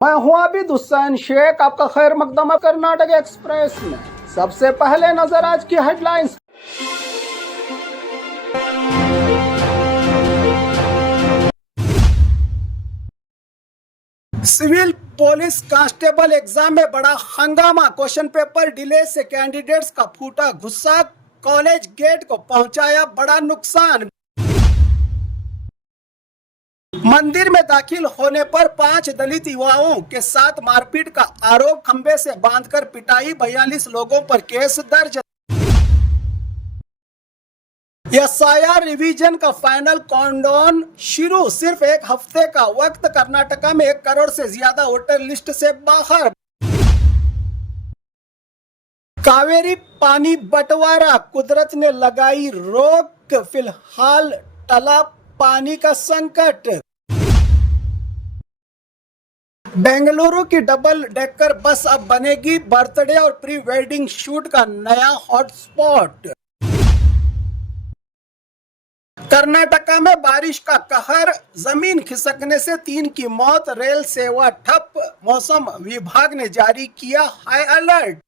मैं हूं आबिद हुसैन शेख, आपका खैर मकदम है कर्नाटक एक्सप्रेस में। सबसे पहले नजर आज की headlines. Civil police constable exam में बड़ा हंगामा, क्वेश्चन पेपर डिले से कैंडिडेट्स का फूटा गुस्सा, कॉलेज गेट को पहुंचाया बड़ा नुकसान। मंदिर में दाखिल होने पर 5 दलित युवाओं के साथ मारपीट का आरोप, खंबे से बांधकर पिटाई, 42 लोगों पर केस दर्ज। एसआईआर रिवीजन का फाइनल काउंटडाउन शुरू, सिर्फ एक हफ्ते का वक्त। कर्नाटका में 1 करोड़ से ज्यादा वोटर लिस्ट से बाहर। कावेरी पानी बंटवारा, कुदरत ने लगाई रोक, फिलहाल टला पानी का संकट। बेंगलुरु की डबल डेकर बस अब बनेगी बर्थडे और प्री वेडिंग शूट का नया हॉटस्पॉट। कर्नाटका में बारिश का कहर, जमीन खिसकने से 3 की मौत, रेल सेवा ठप, मौसम विभाग ने जारी किया हाई अलर्ट।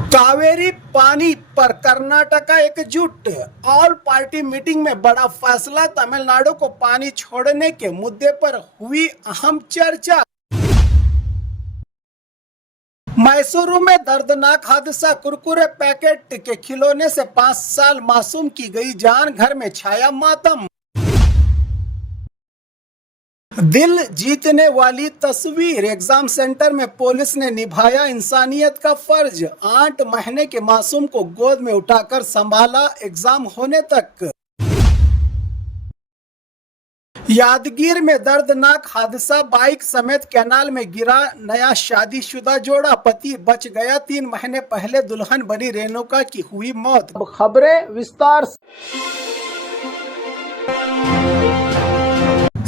कावेरी पानी पर कर्नाटका एकजुट, ऑल पार्टी मीटिंग में बड़ा फैसला, तमिलनाडु को पानी छोड़ने के मुद्दे पर हुई अहम चर्चा। मैसूरू में दर्दनाक हादसा, कुरकुरे पैकेट के खिलौने से 5 साल मासूम की गई जान, घर में छाया मातम। दिल जीतने वाली तस्वीर, एग्जाम सेंटर में पुलिस ने निभाया इंसानियत का फर्ज, 8 महीने के मासूम को गोद में उठाकर संभाला एग्जाम होने तक। यादगीर में दर्दनाक हादसा, बाइक समेत कैनाल में गिरा नया शादीशुदा जोड़ा, पति बच गया, 3 महीने पहले दुल्हन बनी रेणुका की हुई मौत। अब खबरें विस्तार से।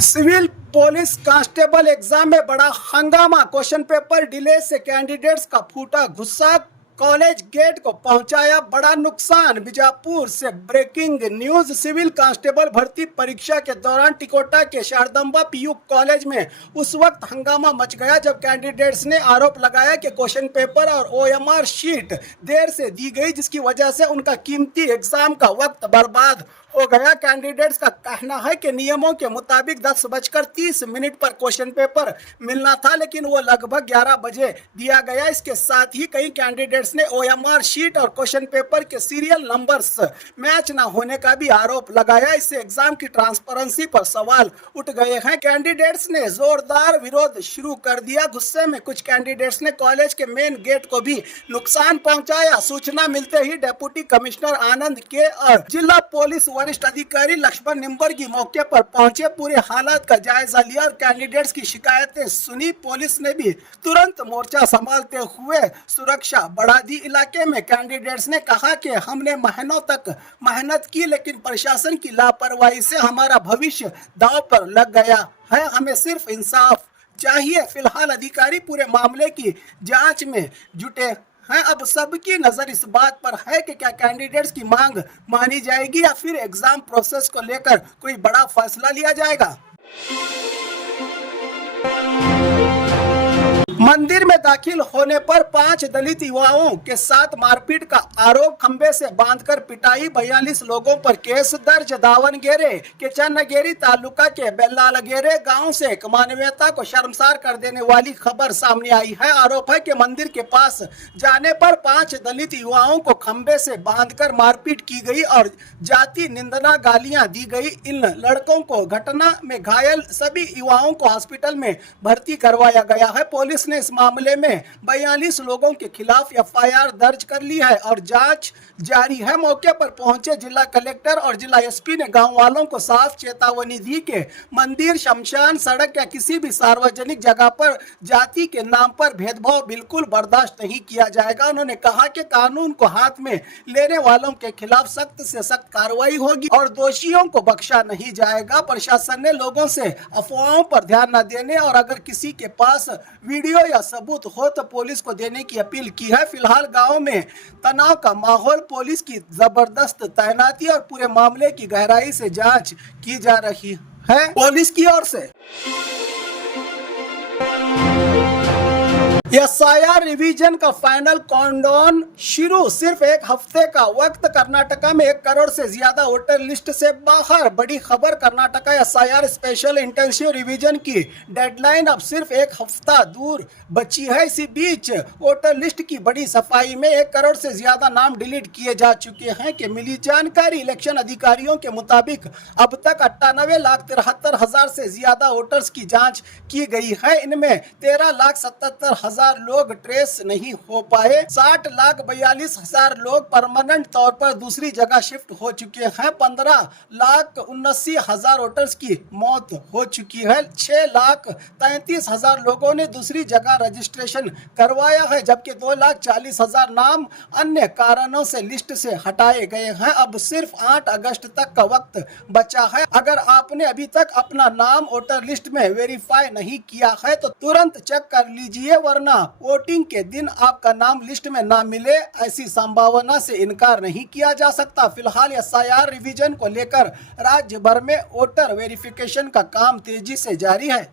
सिविल पुलिस कांस्टेबल एग्जाम में बड़ा हंगामा, क्वेश्चन पेपर डिले से कैंडिडेट्स का फूटा गुस्सा, कॉलेज गेट को पहुंचाया बड़ा नुकसान। बीजापुर से ब्रेकिंग न्यूज, सिविल कांस्टेबल भर्ती परीक्षा के दौरान टिकोटा के शारदम्बा पीयू कॉलेज में उस वक्त हंगामा मच गया जब कैंडिडेट्स ने आरोप लगाया कि क्वेश्चन पेपर और ओएमआर शीट देर से दी गई, जिसकी वजह से उनका कीमती एग्जाम का वक्त बर्बाद हो गया। कैंडिडेट्स का कहना है कि नियमों के मुताबिक 10:30 पर क्वेश्चन पेपर मिलना था, लेकिन वो लगभग 11 बजे दिया गया। इसके साथ ही कई कैंडिडेट्स ने ओएमआर शीट और क्वेश्चन पेपर के सीरियल नंबर्स मैच न होने का भी आरोप लगाया। इससे एग्जाम की ट्रांसपेरेंसी पर सवाल उठ गए हैं। कैंडिडेट्स ने जोरदार विरोध शुरू कर दिया। गुस्से में कुछ कैंडिडेट्स ने कॉलेज के मेन गेट को भी नुकसान पहुंचाया। सूचना मिलते ही डिप्टी कमिश्नर आनंद के और जिला पुलिस वरिष्ठ अधिकारी लक्ष्मण निम्बर्गी मौके पर पहुंचे, पूरे हालात का जायजा लिया और कैंडिडेट्स की शिकायतें सुनी। पुलिस ने भी तुरंत मोर्चा संभालते हुए सुरक्षा बढ़ा दी। इलाके में कैंडिडेट्स ने कहा कि हमने महीनों तक मेहनत की, लेकिन प्रशासन की लापरवाही से हमारा भविष्य दांव पर लग गया है। हमें सिर्फ इंसाफ चाहिए। फिलहाल अधिकारी पूरे मामले की जांच में जुटे हैं। अब सबकी नजर इस बात पर है कि क्या कैंडिडेट्स की मांग मानी जाएगी या फिर एग्जाम प्रोसेस को लेकर कोई बड़ा फैसला लिया जाएगा। मंदिर में दाखिल होने पर 5 दलित युवाओं के साथ मारपीट का आरोप, खंबे से बांधकर पिटाई, 42 लोगों पर केस दर्ज। दावणगेरे के चन्नगेरी तालुका के बेल्लालगेरे गांव से एक मानवीयता को शर्मसार कर देने वाली खबर सामने आई है। आरोप है कि मंदिर के पास जाने पर 5 दलित युवाओं को खंबे से बांधकर मारपीट की गई और जाति निंदना गालियां दी गई। इन लड़कों को घटना में घायल सभी युवाओं को हॉस्पिटल में भर्ती करवाया गया है। पुलिस ने इस मामले में 42 लोगों के खिलाफ एफआईआर दर्ज कर ली है और जांच जारी है। मौके पर पहुंचे जिला कलेक्टर और जिला एसपी ने गांव वालों को साफ चेतावनी दी कि मंदिर, शमशान, सड़क या किसी भी सार्वजनिक जगह पर जाति के नाम पर भेदभाव बिल्कुल बर्दाश्त नहीं किया जाएगा। उन्होंने कहा कि कानून को हाथ में लेने वालों के खिलाफ सख्त से सख्त कार्रवाई होगी और दोषियों को बख्शा नहीं जाएगा। प्रशासन ने लोगों से अफवाहों पर ध्यान न देने और अगर किसी के पास वीडियो या सबूत हो तो पुलिस को देने की अपील की है। फिलहाल गांव में तनाव का माहौल, पुलिस की जबरदस्त तैनाती और पूरे मामले की गहराई से जांच की जा रही है पुलिस की ओर से। एसआईआर रिवीजन का फाइनल काउंटडाउन शुरू, सिर्फ एक हफ्ते का वक्त। कर्नाटका में 1 करोड़ से ज्यादा वोटर लिस्ट से बाहर। बड़ी खबर, Karnataka SIR special intensive revision की डेडलाइन अब सिर्फ 1 हफ्ता दूर बची है। इसी बीच वोटर लिस्ट की बड़ी सफाई में 1 करोड़ से ज्यादा नाम डिलीट किए जा चुके हैं कि मिली जानकारी। इलेक्शन अधिकारियों के मुताबिक अब तक 98,73,000 से ज्यादा वोटर्स की जांच की गई है। इनमें 13,77,000 लोग ट्रेस नहीं हो पाए। 60,42,000 लोग परमानेंट तौर पर दूसरी जगह शिफ्ट हो चुके हैं। 15,79,000 वोटर्स की मौत हो चुकी है। 6,33,000 लोगों ने दूसरी जगह रजिस्ट्रेशन करवाया है, जबकि 2,40,000 नाम अन्य कारणों से लिस्ट से हटाए गए हैं। अब सिर्फ 8 अगस्त तक का वक्त बचा है। अगर आपने अभी तक अपना नाम वोटर लिस्ट में वेरीफाई नहीं किया है तो तुरंत चेक कर लीजिए, वरना वोटिंग के दिन आपका नाम लिस्ट में ना मिले, ऐसी संभावना से इनकार नहीं किया जा सकता। फिलहाल एसआईआर रिवीजन को लेकर राज्य भर में वोटर वेरिफिकेशन का काम तेजी से जारी है।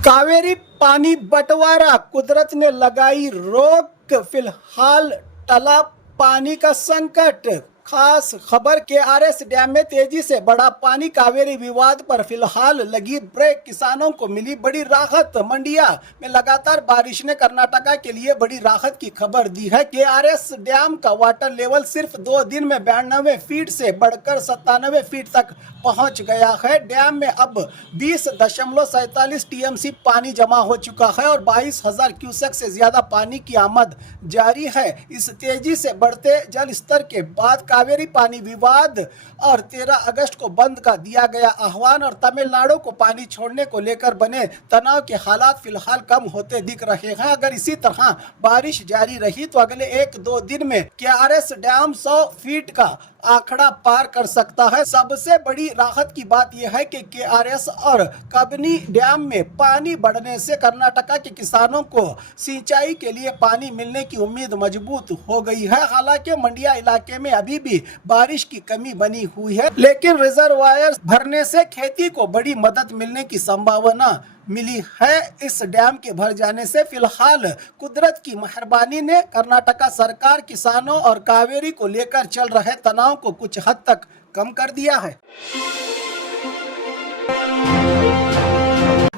कावेरी पानी बंटवारा, कुदरत ने लगाई रोक, फिलहाल टला पानी का संकट। खास खबर, केआरएस डैम में तेजी से बढ़ा पानी, कावेरी विवाद पर फिलहाल लगी ब्रेक, किसानों को मिली बड़ी राहत। मंडिया में लगातार बारिश ने कर्नाटका के लिए बड़ी राहत की खबर दी है। केआरएस डैम का वाटर लेवल सिर्फ 2 दिन में 92 फीट से बढ़कर 97 फीट तक पहुंच गया है। डैम में अब 20.47 टीएमसी पानी जमा हो चुका है और 22,000 क्यूसेक से ज्यादा पानी की आमद जारी है। इस तेजी से बढ़ते जल स्तर के बाद कावेरी पानी विवाद और 13 अगस्त को बंद का दिया गया आह्वान और तमिलनाडु को पानी छोड़ने को लेकर बने तनाव के हालात फिलहाल कम होते दिख रहे हैं। अगर इसी तरह बारिश जारी रही तो अगले 1-2 दिन में केआरएस डैम 100 फीट का आंकड़ा पार कर सकता है। सबसे बड़ी राहत की बात यह है कि केआरएस और कबनी डैम में पानी बढ़ने से कर्नाटका के किसानों को सिंचाई के लिए पानी मिलने की उम्मीद मजबूत हो गई है। हालांकि मंडिया इलाके में अभी भी बारिश की कमी बनी हुई है, लेकिन रिजर्वायर भरने से खेती को बड़ी मदद मिलने की संभावना मिली है। इस डैम के भर जाने से फिलहाल कुदरत की मेहरबानी ने कर्नाटका सरकार, किसानों और कावेरी को लेकर चल रहे तनाव को कुछ हद तक कम कर दिया है।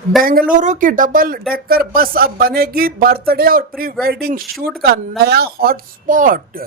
बेंगलुरु की डबल डेकर बस अब बनेगी बर्थडे और प्री वेडिंग शूट का नया हॉटस्पॉट।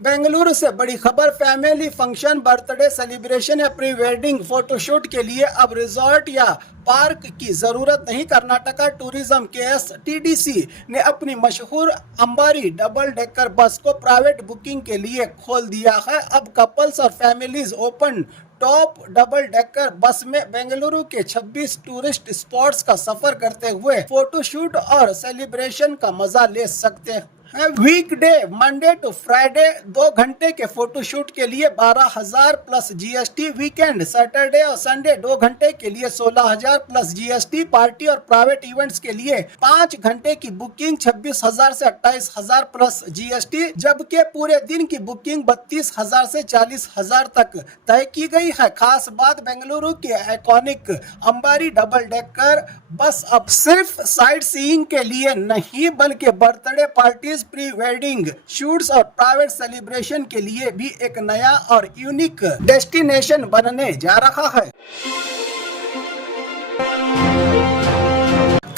बेंगलुरु से बड़ी खबर, फैमिली फंक्शन, बर्थडे सेलिब्रेशन या प्री वेडिंग फोटोशूट के लिए अब रिजॉर्ट या पार्क की जरूरत नहीं। कर्नाटका टूरिज्म केएसटीडीसी ने अपनी मशहूर अंबारी डबल डेकर बस को प्राइवेट बुकिंग के लिए खोल दिया है। अब कपल्स और families open top double decker bus में बेंगलुरु के 26 टूरिस्ट स्पॉट्स का सफर करते हुए फोटोशूट और सेलिब्रेशन का मजा ले सकते हैं। वीकडे मंडे टू फ्राइडे 2 घंटे के फोटोशूट के लिए 12,000 प्लस जीएसटी, वीकेंड सैटरडे और संडे 2 घंटे के लिए 16,000 प्लस जीएसटी, पार्टी और प्राइवेट इवेंट्स के लिए 5 घंटे की बुकिंग 26,000 से 28,000 प्लस जीएसटी, जबकि पूरे दिन की बुकिंग 32,000 से 40,000 तक तय की गई है। खास बात, बेंगलुरु की आइकॉनिक अंबारी डबल डेकर बस अब सिर्फ साइट सीइंग के लिए नहीं बल्कि birthday party, pre wedding shoots और प्राइवेट सेलिब्रेशन के लिए भी एक नया और यूनिक डेस्टिनेशन बनने जा रहा है।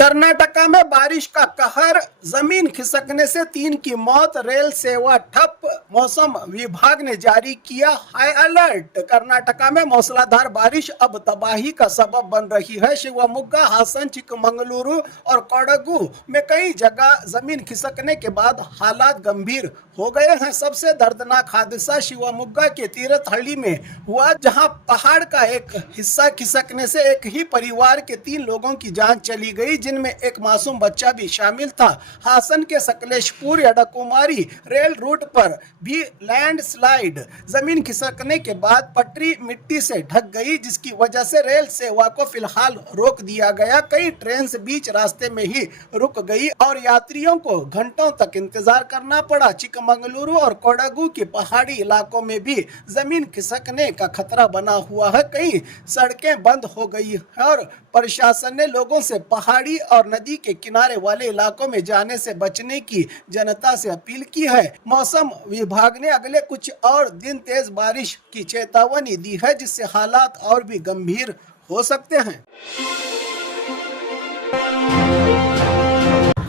कर्नाटका में बारिश का कहर, जमीन खिसकने से 3 की मौत, रेल सेवा ठप, मौसम विभाग ने जारी किया हाई अलर्ट। कर्नाटका में मूसलाधार बारिश अब तबाही का सबब बन रही है। शिवमोगा, हासन, चिकमंगलुरु और कोडगु में कई जगह जमीन खिसकने के बाद हालात गंभीर हो गए हैं। सबसे दर्दनाक हादसा शिवमोगा के तीरथहल्ली में हुआ, जहां पहाड़ का एक हिस्सा खिसकने से एक ही परिवार के 3 लोगों की जान चली गई, जिनमें जिनमें एक मासूम बच्चा भी शामिल था। हासन के सकलेशपुर यड़ाकुमारी रेल रूट पर भी लैंडस्लाइड, जमीन खिसकने के बाद पटरी मिट्टी से ढक गई, जिसकी वजह से रेल सेवा को फिलहाल रोक दिया गया। कई ट्रेन बीच रास्ते में ही रुक गई और यात्रियों को घंटों तक इंतजार करना पड़ा। चिकमंगलुरु और कोडागु के पहाड़ी इलाकों में भी जमीन खिसकने का खतरा बना हुआ है। कई सड़कें बंद हो गई है और प्रशासन ने लोगों से पहाड़ी और नदी के किनारे वाले इलाकों में जाने से बचने की जनता से अपील की है। मौसम विभाग ने अगले कुछ और दिन तेज बारिश की चेतावनी दी है, जिससे हालात और भी गंभीर हो सकते हैं।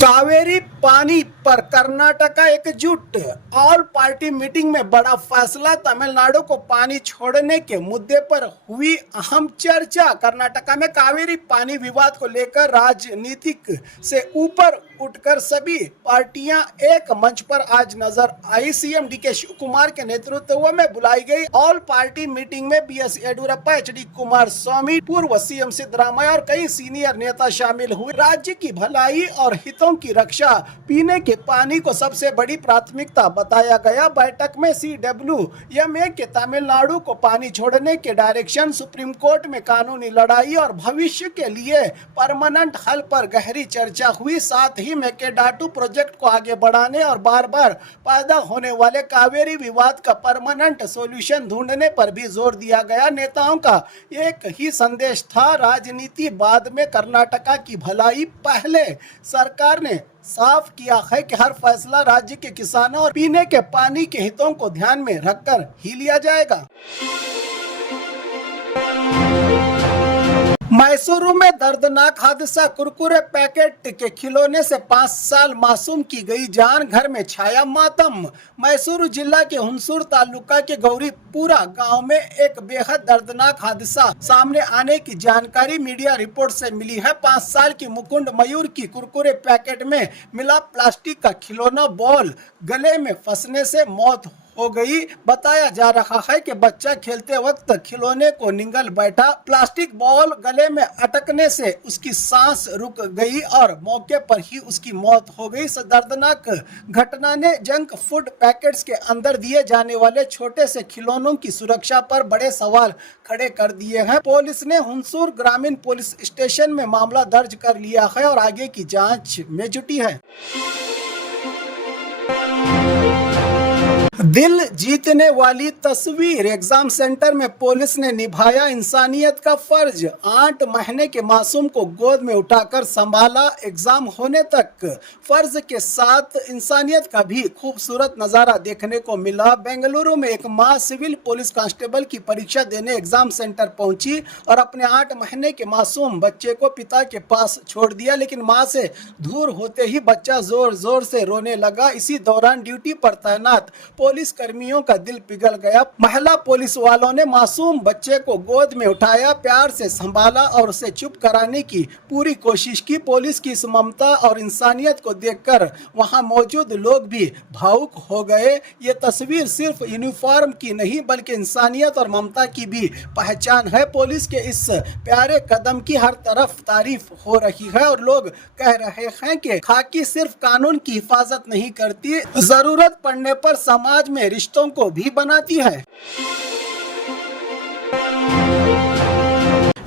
कावेरी पानी पर कर्नाटका एकजुट, ऑल पार्टी मीटिंग में बड़ा फैसला। तमिलनाडु को पानी छोड़ने के मुद्दे पर हुई अहम चर्चा। कर्नाटका में कावेरी पानी विवाद को लेकर राजनीतिक से ऊपर उठकर सभी पार्टियां एक मंच पर आज नजर आई। सीएम डीके शिव कुमार के नेतृत्व में बुलाई गई ऑल पार्टी मीटिंग में बीएस येडियुरप्पा, एचडी कुमार स्वामी, पूर्व सीएम सिद्धरामैया और कई सीनियर नेता शामिल हुए। राज्य की भलाई और हितों की रक्षा, पीने के पानी को सबसे बड़ी प्राथमिकता बताया गया। बैठक में CWMA के तमिलनाडु को पानी छोड़ने के डायरेक्शन, सुप्रीम कोर्ट में कानूनी लड़ाई और भविष्य के लिए परमानेंट हल पर गहरी चर्चा हुई। साथ ही मेकेडाटू प्रोजेक्ट को आगे बढ़ाने और बार बार पैदा होने वाले कावेरी विवाद का परमानेंट सॉल्यूशन ढूंढने पर भी जोर दिया गया। नेताओं का एक ही संदेश था, राजनीति बाद में, कर्नाटका की भलाई पहले। सरकार ने साफ किया है कि हर फैसला राज्य के किसानों और पीने के पानी के हितों को ध्यान में रखकर ही लिया जाएगा। मैसूरू में दर्दनाक हादसा, कुरकुरे पैकेट के खिलौने से 5 साल मासूम की गई जान, घर में छाया मातम। मैसूरू जिला के हुनसूर तालुका के गौरीपुरा गांव में एक बेहद दर्दनाक हादसा सामने आने की जानकारी मीडिया रिपोर्ट से मिली है। 5 साल की मुकुंद मयूर की कुरकुरे पैकेट में मिला प्लास्टिक का खिलौना बॉल गले में फंसने से मौत हो गई। बताया जा रहा है कि बच्चा खेलते वक्त खिलौने को निगल बैठा। प्लास्टिक बॉल गले में अटकने से उसकी सांस रुक गई और मौके पर ही उसकी मौत हो गई। इस दर्दनाक घटना ने जंक फूड पैकेट्स के अंदर दिए जाने वाले छोटे से खिलौनों की सुरक्षा पर बड़े सवाल खड़े कर दिए हैं। पुलिस ने हुनसूर ग्रामीण पुलिस स्टेशन में मामला दर्ज कर लिया है और आगे की जांच में जुटी है। दिल जीतने वाली तस्वीर, एग्जाम सेंटर में पुलिस ने निभाया इंसानियत का फर्ज। 8 महीने के मासूम को गोद में उठाकर संभाला एग्जाम होने तक। फर्ज के साथ इंसानियत का भी खूबसूरत नजारा देखने को मिला। बेंगलुरु में एक मां सिविल पुलिस कांस्टेबल की परीक्षा देने एग्जाम सेंटर पहुंची और अपने 8 महीने के मासूम बच्चे को पिता के पास छोड़ दिया, लेकिन मां से दूर होते ही बच्चा जोर जोर से रोने लगा। इसी दौरान ड्यूटी पर तैनात पुलिस कर्मियों का दिल पिघल गया। महिला पुलिस वालों ने मासूम बच्चे को गोद में उठाया, प्यार से संभाला और उसे चुप कराने की पूरी कोशिश की। पुलिस की इस ममता और इंसानियत को देखकर वहां मौजूद लोग भी भावुक हो गए। ये तस्वीर सिर्फ यूनिफॉर्म की नहीं बल्कि इंसानियत और ममता की भी पहचान है। पुलिस के इस प्यारे कदम की हर तरफ तारीफ हो रही है और लोग कह रहे हैं कि खाकी सिर्फ कानून की हिफाजत नहीं करती, जरूरत पड़ने पर समाज में रिश्तों को भी बनाती है।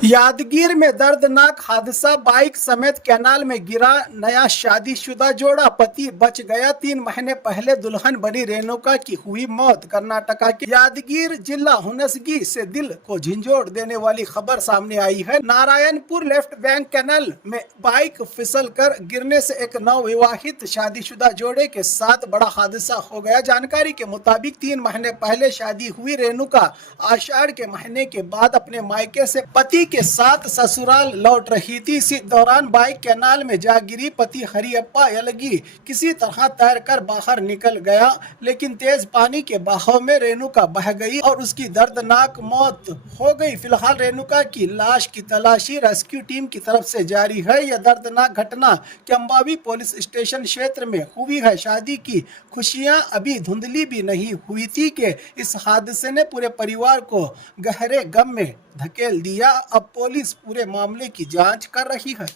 यादगीर में दर्दनाक हादसा, बाइक समेत कैनाल में गिरा नया शादीशुदा जोड़ा, पति बच गया। 3 महीने पहले दुल्हन बनी रेणुका की हुई मौत। कर्नाटका के यादगीर जिला हुनसगी से दिल को झंझोड़ देने वाली खबर सामने आई है। नारायणपुर लेफ्ट बैंक कैनाल में बाइक फिसल कर गिरने से एक नवविवाहित शादीशुदा जोड़े के साथ बड़ा हादसा हो गया। जानकारी के मुताबिक 3 महीने पहले शादी हुई रेणुका आषाढ़ के महीने के बाद अपने मायके से पति के साथ ससुराल लौट रही थी। इसी दौरान बाइक कैनाल में जा गिरी। पति हरियप्पा यलगी किसी तरह तैरकर बाहर निकल गया, लेकिन तेज पानी के बहाव में रेणुका बह गई और उसकी दर्दनाक मौत हो गई। फिलहाल रेणुका की लाश की तलाशी रेस्क्यू टीम की तरफ से जारी है। यह दर्दनाक घटना केम्बावी पुलिस स्टेशन क्षेत्र में हुई है। शादी की खुशियां अभी धुंधली भी नहीं हुई थी कि इस हादसे ने पूरे परिवार को गहरे गम में धकेल दिया। अब पुलिस पूरे मामले की जांच कर रही है।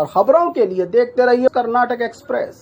और खबरों के लिए देखते रहिए कर्नाटक एक्सप्रेस।